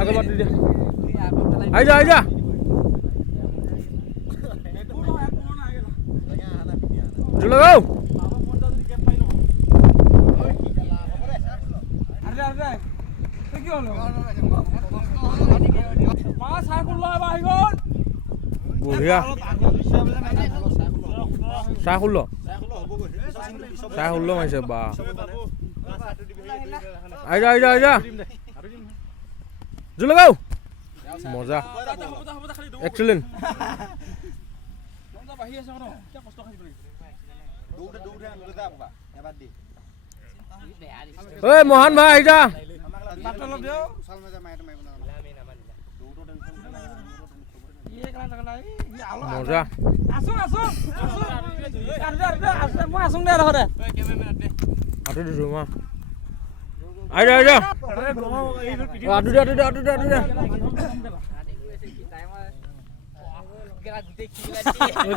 আগৰ বাদ দি দিয়া আহি যা আহি যা লগাও বঢ়িয়া চাহ 16 মাৰিছে বা আহি যা আহি যা আহি যা লগাও মজা এক্সেলেণ্ট ঐ মহান ভাই আহি যা মজা আঁতৰি দিছো মা আহি যা আহি যা আঁতৰি দে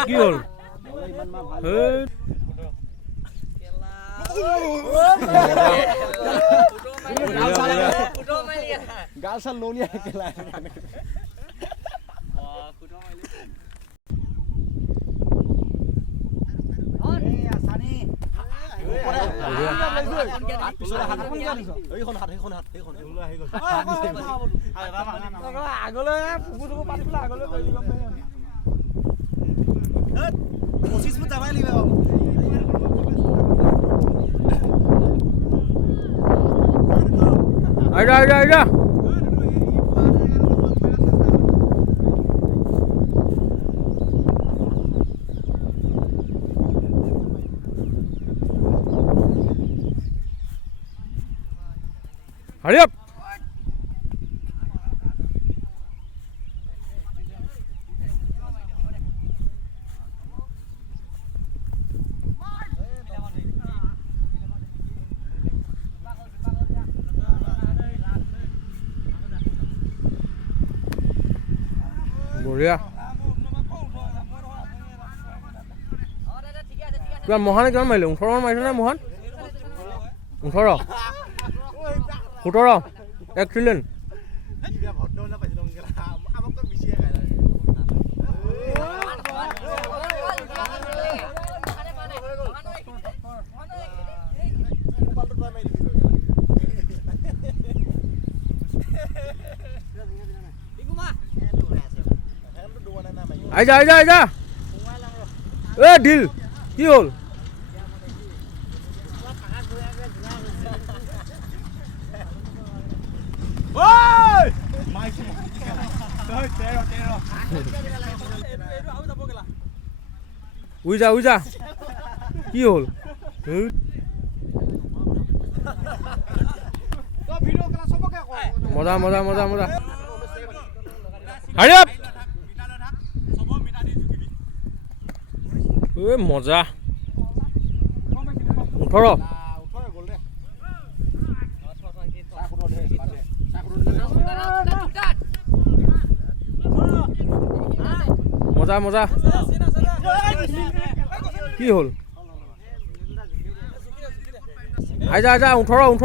কি হ'ল গাল চাল লনিয়া কেলা আইডা Hurry up! বঢ়িয়া কিমান মহানে কিমান মাৰিলে 18 মান মাৰিছে নে মহান 18 17 এক্সিলেণ্ট আই যা এ ঢিল কি হ'ল উই যা কি হ'ল মজা হাৰি আপ মজা 18 মজা কি হ'ল আই যা 18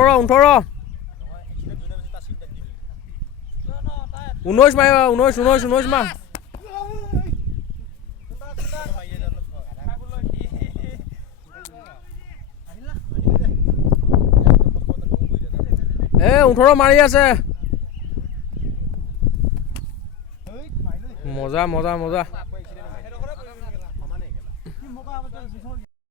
19 মাৰিবা 19 মা এ 18 মাৰি আছে মজা